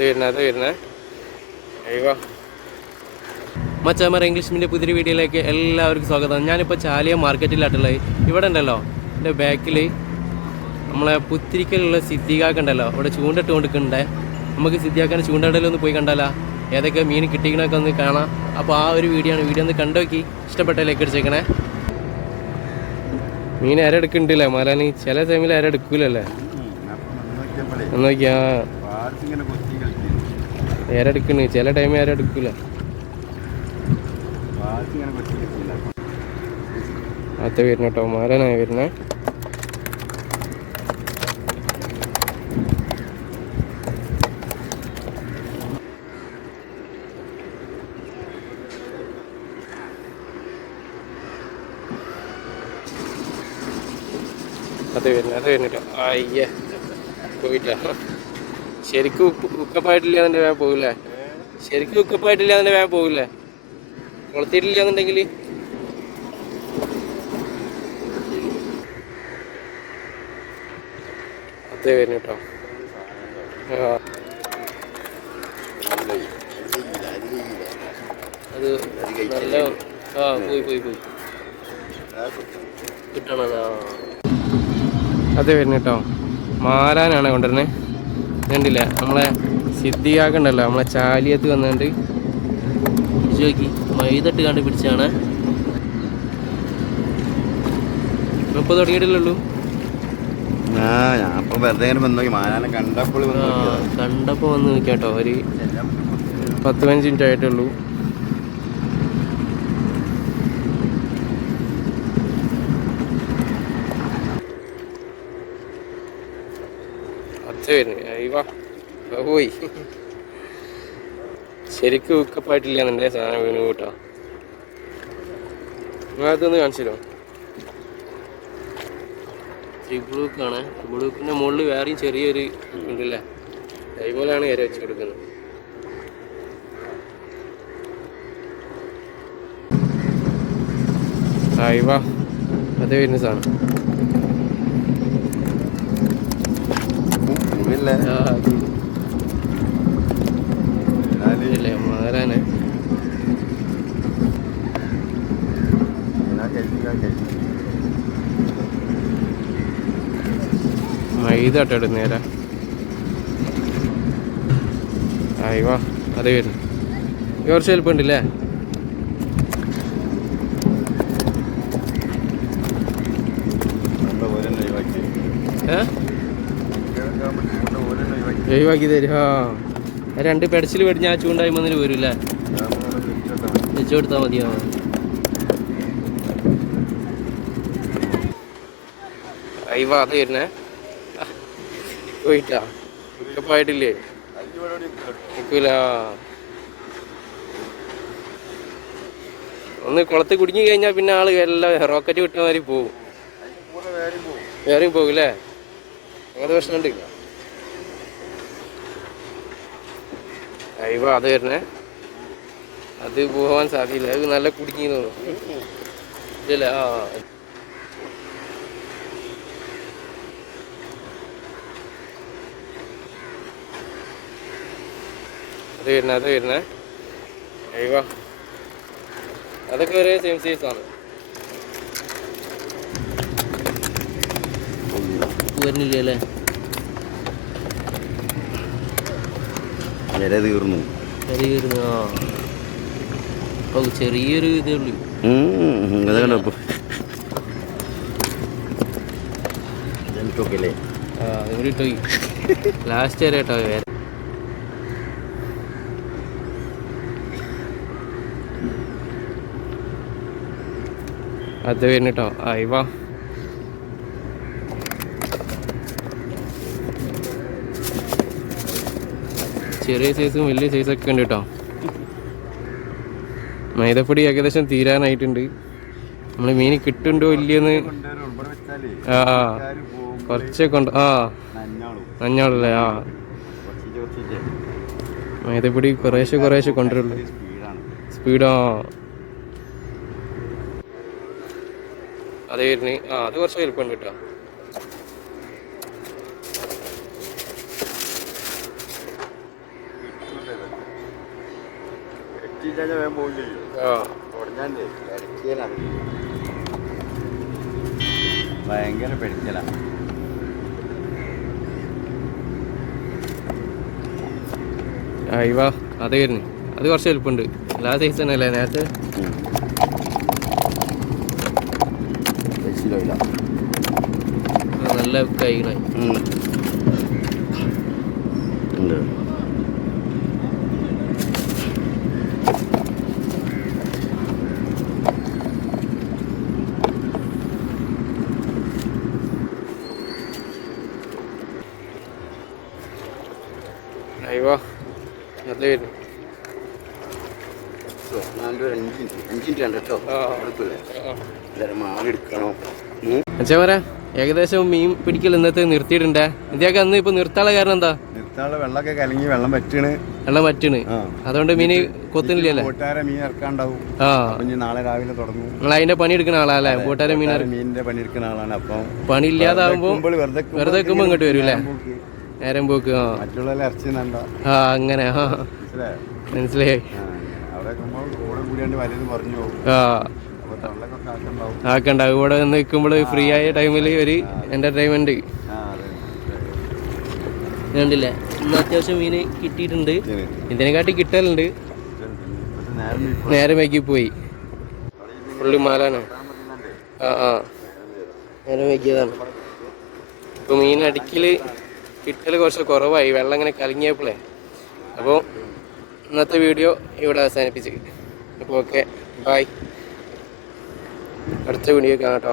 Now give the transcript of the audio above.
അത് വരുന്നേ അയ്യോ മച്ചാമാർ ഇംഗ്ലീഷ് മീഡിയം പുതിയ വീഡിയോയിലേക്ക് എല്ലാവർക്കും സ്വാഗതം. ഞാനിപ്പോൾ ചാലിയ മാർക്കറ്റിലാട്ടുള്ളത്. ഇവിടെ ഉണ്ടല്ലോ എൻ്റെ ബാക്കിൽ നമ്മളെ പുത്തിരിക്കലുള്ള സിദ്ധികാക്കുണ്ടല്ലോ, അവിടെ ചൂണ്ടിട്ട് കൊടുക്കുന്നുണ്ടേ. നമുക്ക് സിദ്ധിയാക്കാൻ ചൂണ്ടയിലൊന്ന് പോയി കണ്ടാലോ, ഏതൊക്കെ മീൻ കിട്ടിക്കണൊക്കെ ഒന്ന് കാണാം. അപ്പോൾ ആ ഒരു വീഡിയോ ഒന്ന് കണ്ടോക്കി ഇഷ്ടപ്പെട്ടതിലേക്ക് അടിച്ചേക്കണേ. മീൻ ആരെടുക്കുന്നുണ്ടല്ലേ മലാനി, ചില ടൈമിൽ ആരെടുക്കൂലല്ലേ നോക്കിയാ ആരെടുക്കണ്, ചില ടൈമിൽ ആരെടുക്കൂല. അത് വരുന്ന കേട്ടോ, മലനായ വരുന്നേ. അത് വരുന്നിട്ടോ. അയ്യേ പോയില്ല. ശരിക്കും ഉക്കപ്പായിട്ടില്ല എന്നെ വേഗം പോകില്ലേ, ശരിക്കും ഉക്കപ്പായിട്ടില്ല എന്നെ വേഗം പോകില്ലേ, കൊളത്തിയിട്ടില്ല എന്നുണ്ടെങ്കിൽ. അത് വരുന്നിട്ടോ. അത് നല്ല പോയി കിട്ടണതാ. അത് വരുന്നിട്ടോ, മാരാനാണ് കൊണ്ടുവരുന്നത്. കണ്ടില്ല നമ്മളെ സിദ്ധിയാക്കണ്ടല്ലോ, നമ്മളെ ചാലിയത്ത് വന്നുകൊണ്ട് ചോദിക്കി മൈദട്ട് കണ്ട് പിടിച്ചാണ്. ഇപ്പോൾ തുടങ്ങിയിട്ടില്ലുള്ളൂ. കണ്ടപ്പോ വന്ന് നോക്കിയാട്ടോ, ഒരു 10-15 മിനിറ്റ് ആയിട്ടുള്ളൂ. പോയി ശരിക്കും ഉക്കപ്പായിട്ടില്ല എന്നെ സാധനം വീണ് കൂട്ടാ. അതൊന്ന് കാണിച്ചല്ലോ. ബ്ലൂക്കാണ്, ബ്ലൂക്കിന്റെ മുകളിൽ വേറെയും ചെറിയൊരു ഉണ്ടല്ലേ, അതേപോലെയാണ് ഇര വെച്ച് കൊടുക്കുന്നത്. അയവാ അതേ വരുന്ന സാധനം. മാറാനെ മൈദ ഇട്ടിട്ട് നേരെ. അയ്യോ അതേ വരുന്നു. കുറച്ച് എളുപ്പമുണ്ടല്ലേ. ഒഴിവാക്കി തരും. രണ്ട് പെടച്ചിൽ പേടിഞ്ഞ ആ ചൂണ്ടായി വന്നിട്ട് വരൂല്ലേ, വെച്ചു കൊടുത്താൽ മതിയോ. അയ്യോ അത് വരുന്നേ പോയിട്ടാ, ഉറപ്പായിട്ടില്ലേ നിൽക്കൂല. ഒന്ന് കുളത്ത് കുടുങ്ങി കഴിഞ്ഞാൽ പിന്നെ ആള് എല്ലാം റോക്കറ്റ് വിട്ട മാതിരി പോവും, വേറെയും പോകൂല്ലേ. അങ്ങനത്തെ പ്രശ്നമുണ്ട്. അയ്യോ അത് വരുന്നേ, അത് പോകാൻ സാധ്യയില്ല, അത് നല്ല കുടുങ്ങി തോന്നും ഇല്ല. അത് വരുന്നേ. അയ്യോ അതൊക്കെ ഒരേ സെയിം സൈസ് ആണ്. വരുന്നില്ലേ തീർന്നു. ചെറിയൊരു ഇതേ ഉള്ളൂ. ലാസ്റ്റ് വരെ കേട്ടോ. അത് വരുന്നിട്ടോ. അയ്യോ ചെറിയ സൈസും വലിയ സൈസൊക്കെ ഉണ്ട് കേട്ടോ. മൈദപ്പൊടി ഏകദേശം തീരാനായിട്ടുണ്ട്. നമ്മൾ മീൻ കിട്ടുന്നുണ്ടോ ഇല്ലയെന്ന് കുറച്ചൊക്കെ ഉണ്ട്. നഞ്ഞാളല്ലേ. മൈദപ്പൊടി കുറേശ്ശെ കൊണ്ടുവരുള്ളൂ. സ്പീഡാ അതേ വരുന്നേ. അത് കുറച്ച് വലുപ്പമുണ്ട് കേട്ടോ. ഭയങ്കര പെടിക്കലാണ്. അയ്യോ അതായിരുന്നു, അത് കുറച്ച് എളുപ്പമുണ്ട്. എല്ലാ സൈസ് തന്നെ അല്ലേ നേരത്തെ? നല്ല കഴിക്കണേ. അയ്യോ അതായിരുന്നു. അച്ഛാ പറ, ഏകദേശം മീൻ പിടിക്കൽ ഇന്നത്തെ നിർത്തിയിട്ടുണ്ടേ. ഇതൊക്കെ അന്ന് ഇപ്പൊ നിർത്താനുള്ള കാരണം എന്താ? നിർത്താനുള്ള വെള്ളമൊക്കെ കലങ്ങി വെള്ളം വറ്റണ്. അതുകൊണ്ട് മീന് കൊത്തുന്നില്ലല്ലേ? മീൻ ഇറക്കാണ്ടാവും. നാളെ രാവിലെ തുടങ്ങും. നിങ്ങൾ അതിന്റെ പണി എടുക്കുന്ന ആളല്ലേ? കൂട്ടുകാരെ മീനിന്റെ പണി എടുക്കുന്ന ആളാണ്. അപ്പം പണി ഇല്ലാതാവുമ്പോ വെറുതെ വെക്കുമ്പോ ഇങ്ങോട്ട് വരും അല്ലേ? നേരം പോക്ക്. മറ്റുള്ള ഇറച്ചി അങ്ങനെ മനസ്സിലായി. ആക്കണ്ടാവും. ഇവിടെ നിൽക്കുമ്പോൾ ഫ്രീ ആയ ടൈമിൽ ഒരു എന്റർടൈൻമെന്റ് കണ്ടില്ലേ? ഇന്ന് അത്യാവശ്യം മീന് കിട്ടിയിട്ടുണ്ട്. ഇതിനെക്കാട്ടി കിട്ടലുണ്ട്. നേരം വൈകി പോയി. പുള്ളി മാലാണ്. നേരം വൈകിയതാണ്. ഇപ്പൊ മീൻ അടിക്കല് കിട്ടൽ കുറച്ച് കുറവായി, വെള്ളം ഇങ്ങനെ കലങ്ങിയപ്പോഴേ. അപ്പോൾ ഇന്നത്തെ വീഡിയോ ഇവിടെ അവസാനിപ്പിച്ച്. അപ്പോൾ ഓക്കെ, ബൈ. അടുത്ത വീഡിയോ കാണാം കേട്ടോ.